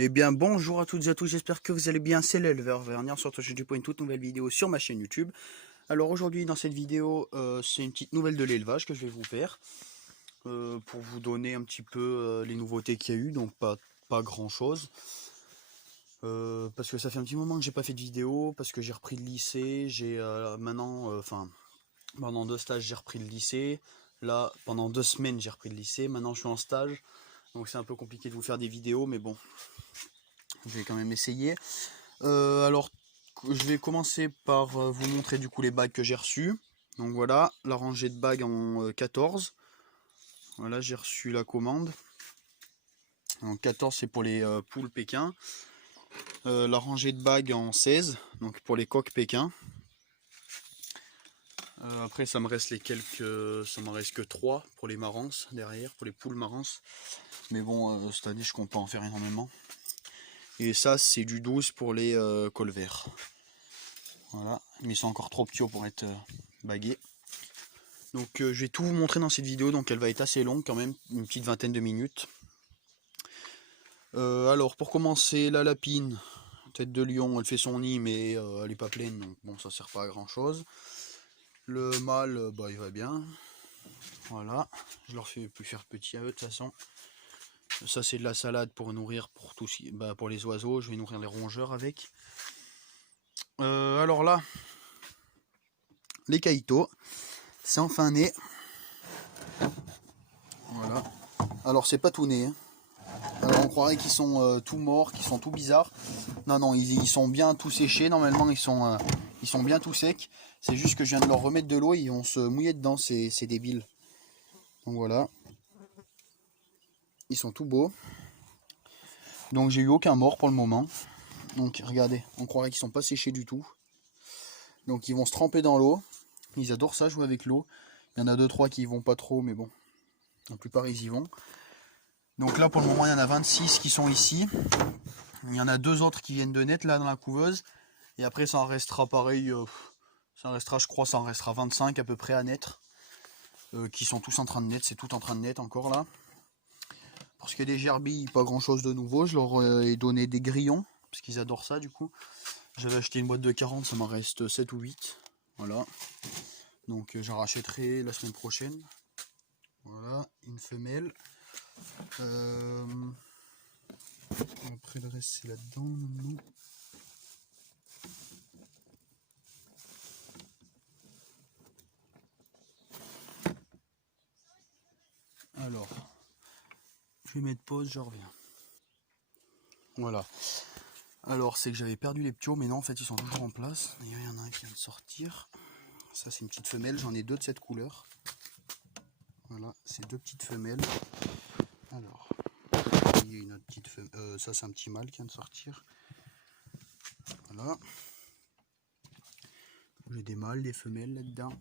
Eh bien bonjour à toutes et à tous, j'espère que vous allez bien, c'est l'éleveur Vernier, sur aujourd'hui pour une toute nouvelle vidéo sur ma chaîne YouTube. Alors aujourd'hui dans cette vidéo, c'est une petite nouvelle de l'élevage que je vais vous faire, pour vous donner un petit peu les nouveautés qu'il y a eu, donc pas grand chose. Parce que ça fait un petit moment que j'ai pas fait de vidéo, parce que j'ai repris le lycée, j'ai maintenant, pendant 2 stages j'ai repris le lycée, là pendant 2 semaines j'ai repris le lycée, maintenant je suis en stage, donc c'est un peu compliqué de vous faire des vidéos, mais bon, je vais quand même essayer. Alors, je vais commencer par vous montrer du coup les bagues que j'ai reçues. Donc voilà, la rangée de bagues en 14. Voilà, j'ai reçu la commande. En 14, c'est pour les poules Pékin. La rangée de bagues en 16, donc pour les coqs Pékin. Après, ça me reste ça m'en reste que 3 pour les marances derrière, pour les poules marances. Mais bon, cette année, je compte pas en faire énormément. Et ça, c'est du 12 pour les colverts. Voilà, mais ils sont encore trop petits pour être bagués. Donc je vais tout vous montrer dans cette vidéo, donc elle va être assez longue quand même, une petite vingtaine de minutes. Alors pour commencer, la lapine, tête de lion, elle fait son nid mais elle est pas pleine, donc bon ça sert pas à grand chose. Le mâle, bah il va bien. Voilà, je leur fais plus faire petit à eux de toute façon. Ça c'est de la salade pour nourrir pour les oiseaux, je vais nourrir les rongeurs avec. Alors là, les caïtos, c'est enfin né. Voilà. Alors c'est pas tout né, hein. Alors on croirait qu'ils sont tout morts, qu'ils sont tout bizarres. Non, non, ils sont bien tout séchés. Normalement, ils sont bien tout secs. C'est juste que je viens de leur remettre de l'eau et ils vont se mouiller dedans, c'est débile. Donc voilà. Ils sont tout beaux. Donc j'ai eu aucun mort pour le moment. Donc regardez, on croirait qu'ils sont pas séchés du tout. Donc ils vont se tremper dans l'eau. Ils adorent ça, jouer avec l'eau. Il y en a 2-3 qui y vont pas trop, mais bon. La plupart ils y vont. Donc là pour le moment il y en a 26 qui sont ici. Il y en a 2 autres qui viennent de naître là dans la couveuse. Et après ça en restera pareil. Ça en restera, je crois, ça en restera 25 à peu près à naître. Qui sont tous en train de naître, c'est tout en train de naître encore là. Pour ce qui est des gerbilles, pas grand chose de nouveau. Je leur ai donné des grillons, parce qu'ils adorent ça du coup. J'avais acheté une boîte de 40, ça m'en reste 7 ou 8. Voilà. Donc j'en rachèterai la semaine prochaine. Voilà, une femelle. Après le reste c'est là-dedans maintenant. Alors, je vais mettre pause, je reviens. Voilà. Alors c'est que j'avais perdu les ptios, mais non en fait ils sont toujours en place. Il y en a un qui vient de sortir. Ça c'est une petite femelle, j'en ai 2 de cette couleur. Voilà, c'est 2 petites femelles. Alors, il y a une autre petite femelle. Ça c'est un petit mâle qui vient de sortir. Voilà. J'ai des mâles, des femelles là-dedans.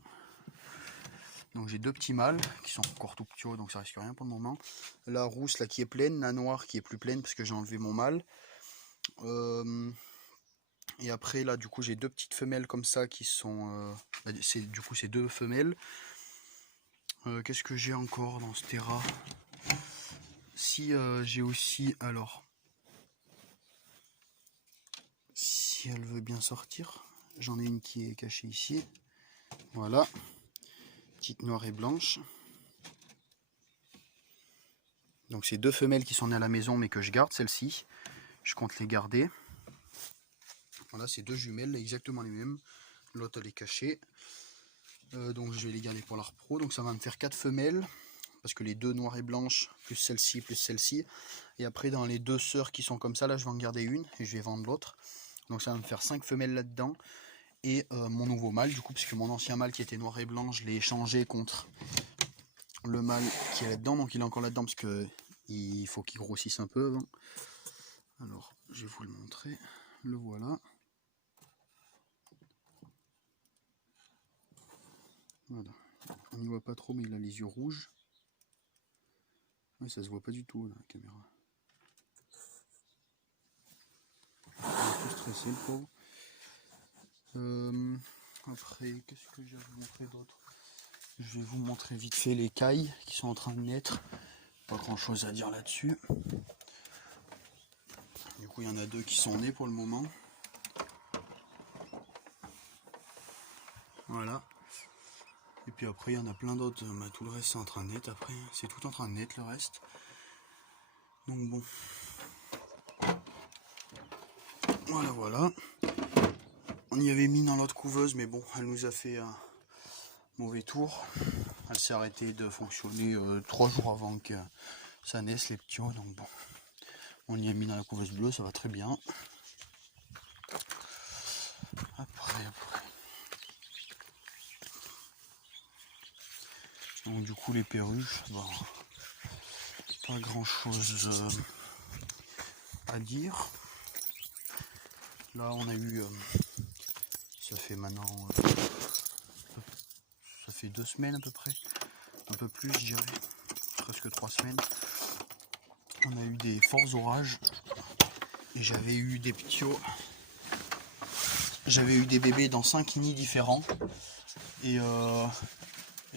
Donc j'ai 2 petits mâles qui sont encore tout petits, donc ça risque rien pour le moment. La rousse là qui est pleine, la noire qui est plus pleine parce que j'ai enlevé mon mâle. Et après là du coup j'ai 2 petites femelles comme ça qui sont... du coup c'est 2 femelles. Qu'est-ce que j'ai encore dans ce terra? Si j'ai aussi... Alors... Si elle veut bien sortir, j'en ai une qui est cachée ici. Voilà. Petite noire et blanche. Donc c'est 2 femelles qui sont nées à la maison mais que je garde, celle-ci. Je compte les garder. Voilà, c'est 2 jumelles, exactement les mêmes. L'autre elle est cachée. Donc je vais les garder pour la repro. Donc ça va me faire 4 femelles. Parce que les 2 noires et blanches, plus celle-ci, plus celle-ci. Et après dans les 2 sœurs qui sont comme ça, là je vais en garder une et je vais vendre l'autre. Donc ça va me faire 5 femelles là-dedans. Et mon nouveau mâle du coup, puisque mon ancien mâle qui était noir et blanc, je l'ai échangé contre le mâle qui est là-dedans. Donc il est encore là-dedans parce que il faut qu'il grossisse un peu avant. Alors je vais vous le montrer. Le voilà. Voilà. On n'y voit pas trop mais il a les yeux rouges. Ouais, ça se voit pas du tout là, la caméra. Il est un peu stressé le pauvre. Après, qu'est-ce que j'ai à vous montrer d'autre? Je vais vous montrer vite fait les cailles qui sont en train de naître. Pas grand chose à dire là-dessus. coup, il y en a 2 qui sont nés pour le moment. Voilà. Et puis après, il y en a plein d'autres. Bah, tout le reste, c'est en train de naître. Après, c'est tout en train de naître, le reste. Donc bon. Voilà, voilà. On y avait mis dans l'autre couveuse, mais bon, elle nous a fait un mauvais tour. Elle s'est arrêtée de fonctionner 3 jours avant que ça naisse, les petits. Donc bon, on y a mis dans la couveuse bleue, ça va très bien. Après. Donc du coup, les perruches, bon, pas grand chose à dire. Là, on a eu, ça fait maintenant, ça fait 2 semaines à peu près, un peu plus, je dirais, presque 3 semaines. On a eu des forts orages et j'avais eu des ptios, j'avais eu des bébés dans 5 nids différents et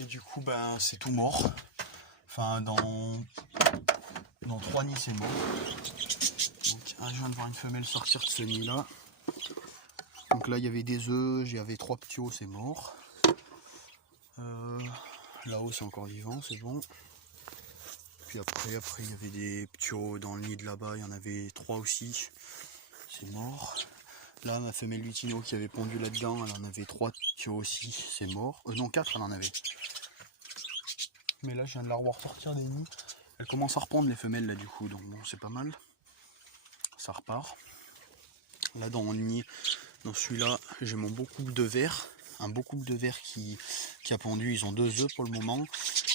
du coup, ben, c'est tout mort. Enfin, dans 3 nids, c'est mort. Donc, je viens de voir une femelle sortir de ce nid là. Donc là, il y avait des œufs, j'avais 3 ptios, c'est mort. Là-haut, c'est encore vivant, c'est bon. Puis après, il y avait des ptios dans le nid de là-bas, il y en avait 3 aussi, c'est mort. Là, ma femelle lutino qui avait pondu là-dedans, elle en avait 3 ptios aussi, c'est mort. Non, 4 elle en avait. Mais là, je viens de la revoir sortir des nids. Elle commence à repondre les femelles là du coup, donc bon, c'est pas mal. Ça repart. Là, dans le nid, dans celui-là, j'ai mon beau couple de verre. Un beau couple de verre qui a pondu. Ils ont 2 œufs pour le moment.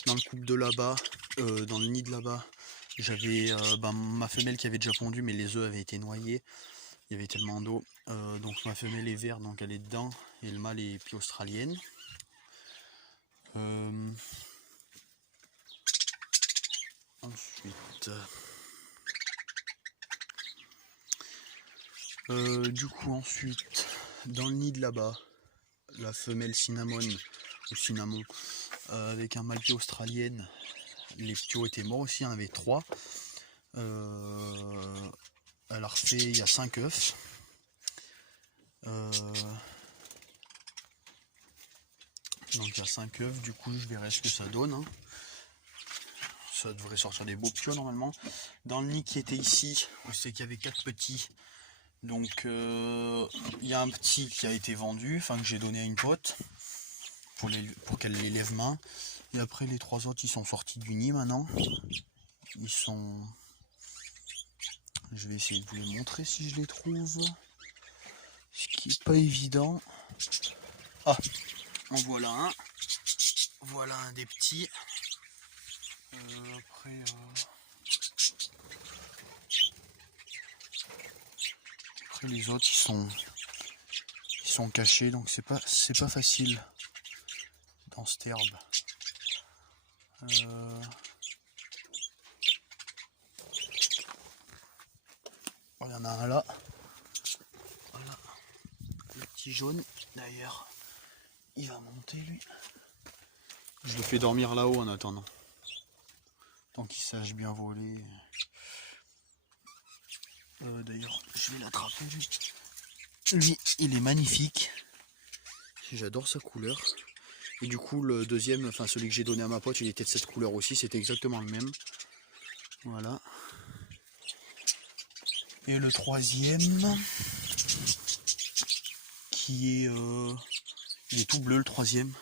Dans le couple de là-bas, dans le nid de là-bas, j'avais ma femelle qui avait déjà pondu, mais les œufs avaient été noyés. Il y avait tellement d'eau. Donc ma femelle est verte, donc elle est dedans. Et le mâle est pie australienne. Ensuite... du coup, ensuite, dans le nid de là-bas, la femelle cinnamon ou cinnamon avec un mâle pie australienne, les ptios étaient morts aussi, il y en avait 3. Elle a refait, il y a 5 œufs. Donc il y a 5 œufs, du coup je verrai ce que ça donne. Hein. Ça devrait sortir des beaux ptios normalement. Dans le nid qui était ici, on sait qu'il y avait 4 petits. Donc il y a un petit qui a été vendu, enfin que j'ai donné à une pote pour qu'elle les lève main. Et après les 3 autres ils sont sortis du nid maintenant. Ils sont... Je vais essayer de vous les montrer si je les trouve. Ce qui n'est pas évident. Ah, en voilà un. Voilà un des petits. Après... Après les autres ils sont cachés, donc c'est pas facile dans cette herbe. Il y en a un là. Voilà. Le petit jaune. D'ailleurs, il va monter lui. Je le fais dormir là-haut en attendant. Tant qu'il sache bien voler. D'ailleurs, je vais l'attraper lui. Lui, il est magnifique. J'adore sa couleur. Et du coup, le deuxième, enfin celui que j'ai donné à ma pote, il était de cette couleur aussi. C'était exactement le même. Voilà. Et le troisième, qui est... il est tout bleu, le troisième.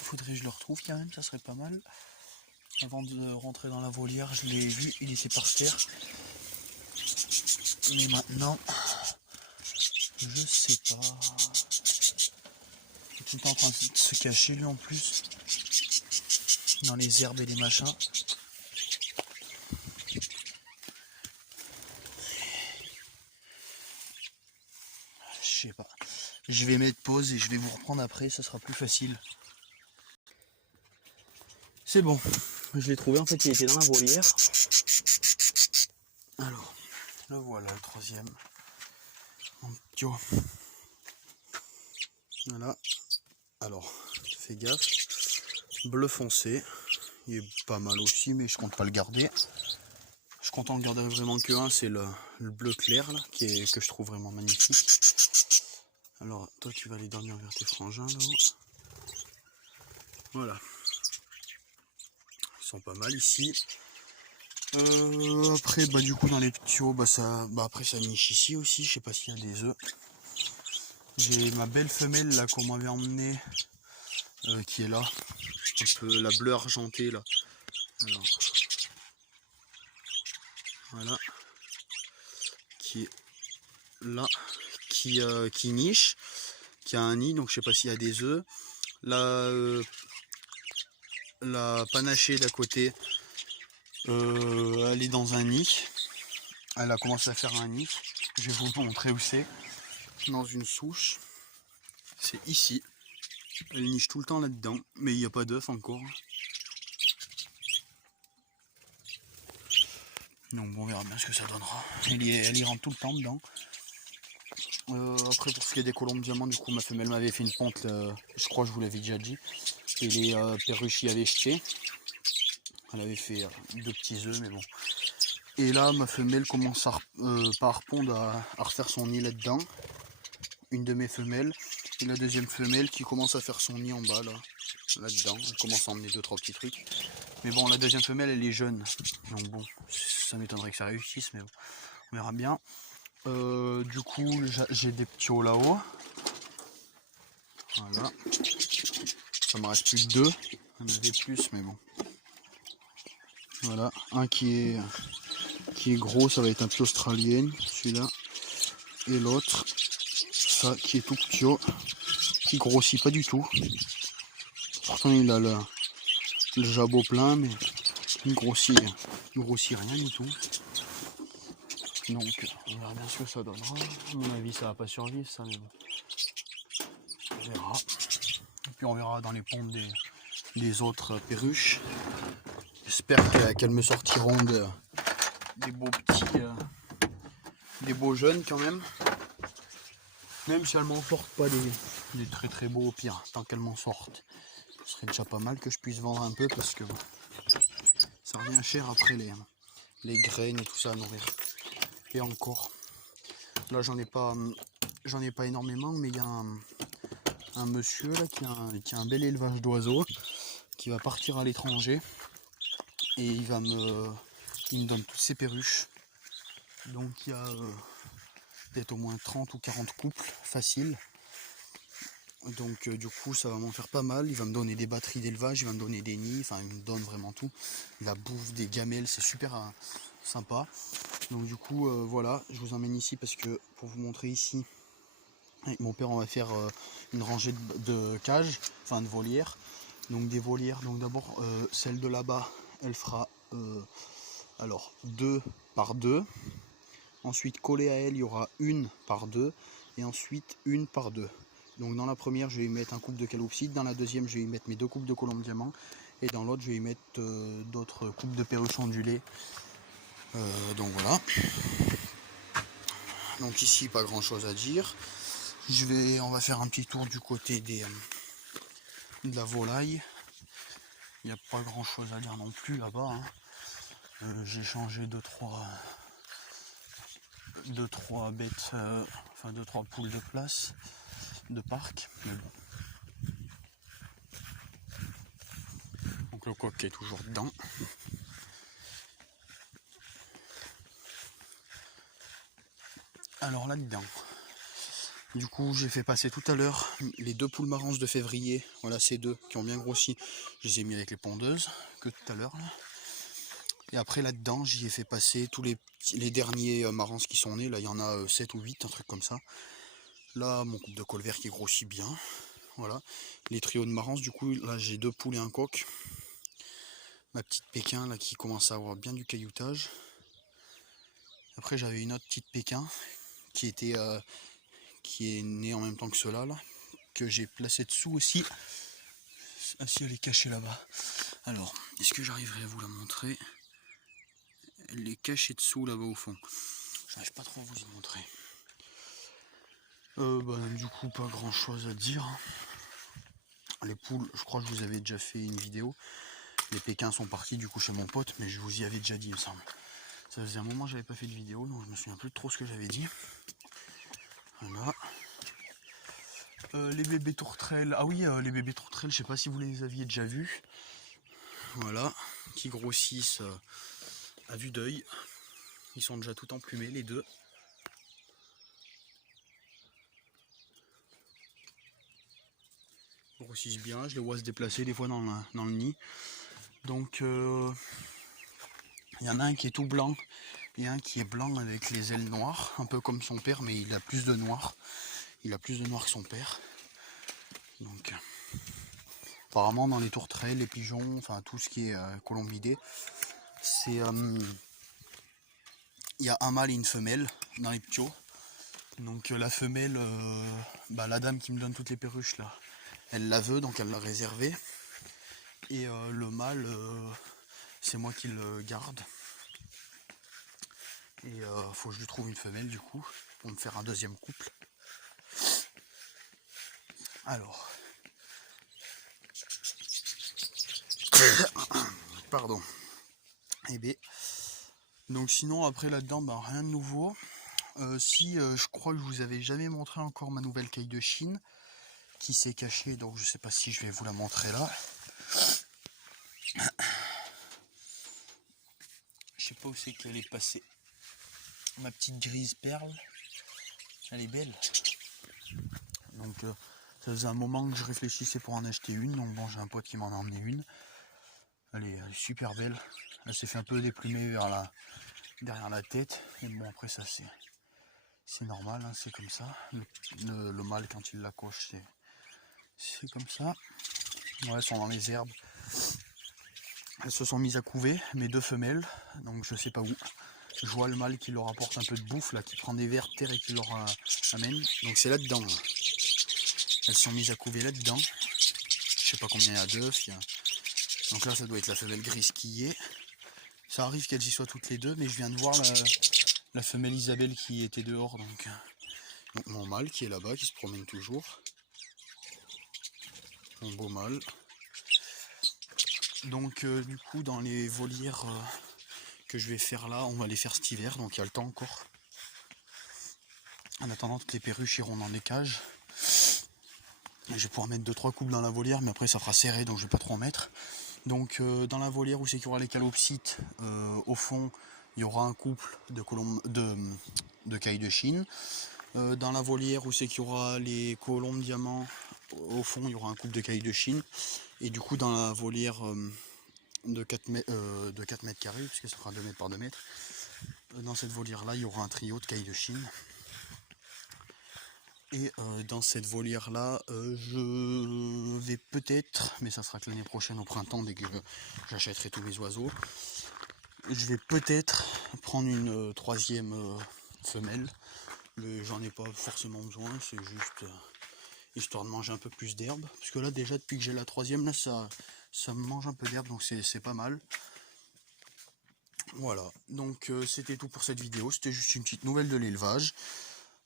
Faudrait que je le retrouve quand même, ça serait pas mal. Avant de rentrer dans la volière, je l'ai vu, il était par terre. Mais maintenant, je sais pas. Il est tout le temps en train de se cacher lui en plus. Dans les herbes et les machins. Je sais pas. Je vais mettre pause et je vais vous reprendre après, ça sera plus facile. C'est bon, je l'ai trouvé, en fait il était dans la volière. Alors, le voilà, le troisième. Tu vois. Voilà. Alors, fais gaffe. Bleu foncé. Il est pas mal aussi, mais je compte pas le garder. Je content de garder vraiment que un, c'est le bleu clair là, que je trouve vraiment magnifique. Alors toi tu vas aller dormir vers tes frangins là-haut. Voilà. Ils sont pas mal ici. Après du coup dans les tuyaux après ça niche ici aussi, je sais pas s'il y a des œufs. J'ai ma belle femelle là qu'on m'avait emmenée qui est là, un peu la bleue argentée là. Alors, voilà, qui est là, qui niche, qui a un nid, donc je sais pas s'il y a des œufs. La panachée d'à côté, elle est dans un nid. Elle a commencé à faire un nid. Je vais vous montrer où c'est. Dans une souche. C'est ici. Elle niche tout le temps là-dedans, mais il n'y a pas d'œufs encore. Donc on verra bien ce que ça donnera. Elle y rentre tout le temps dedans. Après pour ce qui est des colombes diamants, du coup ma femelle m'avait fait une ponte, je crois que je vous l'avais déjà dit. Et les perruches y avaient jeté. Elle avait fait 2 petits œufs, mais bon. Et là ma femelle commence par pondre à refaire son nid là-dedans. Une de mes femelles. Et la deuxième femelle qui commence à faire son nid en bas là-dedans. Elle commence à emmener 2-3 petits trucs. Mais bon, la deuxième femelle elle est jeune. Donc bon, ça m'étonnerait que ça réussisse, mais bon, on verra bien. Du coup j'ai des petits hauts là-haut. Voilà. Ça me reste plus que 2. Il y en avait plus, mais bon. Voilà. Un qui est gros, ça va être un petit australien, celui-là. Et l'autre, ça qui est tout petit, qui grossit pas du tout. Pourtant il a le jabot plein, mais il grossit rien du tout. Donc on verra bien ce que ça donnera. À mon avis ça va pas survivre ça, mais bon. On verra. Et puis on verra dans les pontes des autres perruches. J'espère qu'elles me sortiront des beaux petits, des beaux jeunes quand même. Même si elles m'en sortent pas des très très beaux, au pire, tant qu'elles m'en sortent. Ce serait déjà pas mal que je puisse vendre un peu parce que bon, ça revient cher après les graines et tout ça à nourrir. Et encore, là j'en ai pas énormément, mais il y a un monsieur là qui a un bel élevage d'oiseaux qui va partir à l'étranger et il me donne toutes ses perruches. Donc il y a peut-être au moins 30 ou 40 couples faciles. Donc du coup ça va m'en faire pas mal. Il va me donner des batteries d'élevage, il va me donner des nids, enfin il me donne vraiment tout. La bouffe, des gamelles, c'est super sympa. Donc du coup voilà, je vous emmène ici parce que pour vous montrer ici, avec mon père on va faire une rangée de cages, enfin de volières. Donc des volières, donc d'abord celle de là-bas, elle fera alors 2 par 2. Ensuite collée à elle, il y aura 1 par 2 et ensuite 1 par 2. Donc dans la première, je vais y mettre un couple de calopsides, dans la deuxième, je vais y mettre mes 2 coupes de colombes diamants et dans l'autre, je vais y mettre d'autres coupes de perruches ondulées. Donc voilà. Donc ici, pas grand chose à dire. On va faire un petit tour du côté de la volaille. Il n'y a pas grand chose à dire non plus là-bas. Hein. J'ai changé 2-3 bêtes, enfin 2-3 poules de place, de parc, mais bon. Donc le coq est toujours dedans. Alors là-dedans, du coup j'ai fait passer tout à l'heure les 2 poules marances de février. Voilà ces 2 qui ont bien grossi. Je les ai mis avec les pondeuses que tout à l'heure. Et après là-dedans, j'y ai fait passer tous les derniers marances qui sont nés. Là il y en a 7 ou 8, un truc comme ça. Là mon couple de colvert qui grossit bien. Voilà. Les trios de marances, du coup là j'ai 2 poules et un coq. Ma petite Pékin là qui commence à avoir bien du cailloutage. Après j'avais une autre petite Pékin qui est née en même temps que cela là, que j'ai placé dessous aussi. Ah si, elle est cachée là-bas. Alors, est-ce que j'arriverai à vous la montrer? Elle est cachée dessous là-bas au fond. J'arrive pas trop à vous y montrer. Du coup pas grand chose à dire. Les poules, je crois que je vous avais déjà fait une vidéo. Les Pékins sont partis du coup chez mon pote, mais je vous y avais déjà dit il me semble. Ça faisait un moment que j'avais pas fait de vidéo, donc je me souviens plus trop ce que j'avais dit. Voilà. Les bébés tourterelles. Ah oui, les bébés tourterelles, je sais pas si vous les aviez déjà vus. Voilà, qui grossissent à vue d'œil. Ils sont déjà tout emplumés, les deux. Ils grossissent bien, je les vois se déplacer des fois dans le nid. Donc, il y en a un qui est tout blanc et un qui est blanc avec les ailes noires, un peu comme son père, mais il a plus de noir. Il a plus de noir que son père. Donc, apparemment, dans les tourterelles, les pigeons, enfin tout ce qui est colombidé, c'est il y a un mâle et une femelle dans les ptios. Donc la femelle, la dame qui me donne toutes les perruches là, elle la veut, donc elle l'a réservé. Et le mâle, c'est moi qui le garde. Et faut que je lui trouve une femelle du coup, pour me faire un deuxième couple. Alors. Pardon. Et bien. Donc sinon après là-dedans, rien de nouveau. Je crois que je vous avais jamais montré encore ma nouvelle caille de Chine qui s'est cachée, donc je sais pas si je vais vous la montrer là. Je sais pas où c'est qu'elle est passée. Ma petite grise perle, elle est belle. Donc ça faisait un moment que je réfléchissais pour en acheter une, donc bon, j'ai un pote qui m'en a emmené une. Elle est super belle. Elle s'est fait un peu déplumer derrière la tête, et bon après ça c'est normal, hein, c'est comme ça. Le mâle quand il la coche, c'est comme ça. Ouais, elles sont dans les herbes. Elles se sont mises à couver, mes deux femelles, donc je sais pas où. Je vois le mâle qui leur apporte un peu de bouffe, là, qui prend des vers de terre et qui leur amène. Donc c'est là-dedans. Là. Elles sont mises à couver là-dedans. Je sais pas combien il y a d'œufs. Donc là, ça doit être la femelle grise qui y est. Ça arrive qu'elles y soient toutes les deux, mais je viens de voir la femelle Isabelle qui était dehors. Donc mon mâle qui est là-bas, qui se promène toujours. Mon beau mâle. Donc du coup, dans les volières que je vais faire là, on va les faire cet hiver, donc il y a le temps encore. En attendant que les perruches iront dans des cages. Et je vais pouvoir mettre 2-3 couples dans la volière, mais après ça fera serré, donc je vais pas trop en mettre. Donc dans la volière où c'est qu'il y aura les calopsites, au fond il y aura un couple de cailles de Chine. Dans la volière où c'est qu'il y aura les colombes diamants, au fond il y aura un couple de cailles de Chine. Et du coup dans la volière de 4 mètres carrés, puisque ça fera 2 mètres par 2 mètres, dans cette volière là il y aura un trio de cailles de Chine. Et dans cette volière là, je vais peut-être, mais ça sera que l'année prochaine au printemps dès que j'achèterai tous mes oiseaux, je vais peut-être prendre une troisième femelle. J'en ai pas forcément besoin, c'est juste histoire de manger un peu plus d'herbe. Parce que là déjà depuis que j'ai la troisième, là ça me mange un peu d'herbe, donc c'est pas mal. Voilà, donc c'était tout pour cette vidéo, c'était juste une petite nouvelle de l'élevage.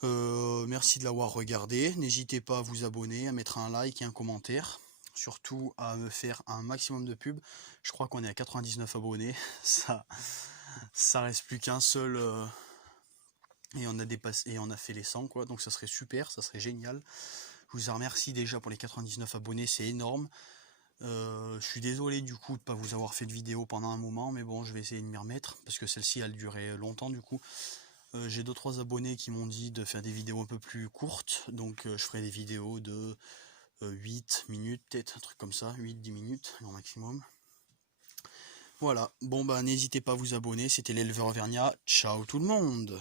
Merci de l'avoir regardé, n'hésitez pas à vous abonner, à mettre un like et un commentaire, surtout à me faire un maximum de pubs. Je crois qu'on est à 99 abonnés, ça reste plus qu'un seul et on a dépassé et on a fait les 100 quoi, donc ça serait super, ça serait génial. Je vous remercie déjà pour les 99 abonnés, c'est énorme. Je suis désolé du coup de ne pas vous avoir fait de vidéo pendant un moment, mais bon je vais essayer de m'y remettre parce que celle-ci elle durait longtemps du coup. J'ai 2-3 abonnés qui m'ont dit de faire des vidéos un peu plus courtes, donc je ferai des vidéos de 8 minutes, peut-être un truc comme ça, 8-10 minutes au maximum. Voilà, bon bah n'hésitez pas à vous abonner, c'était l'éleveur Auvergnat, ciao tout le monde.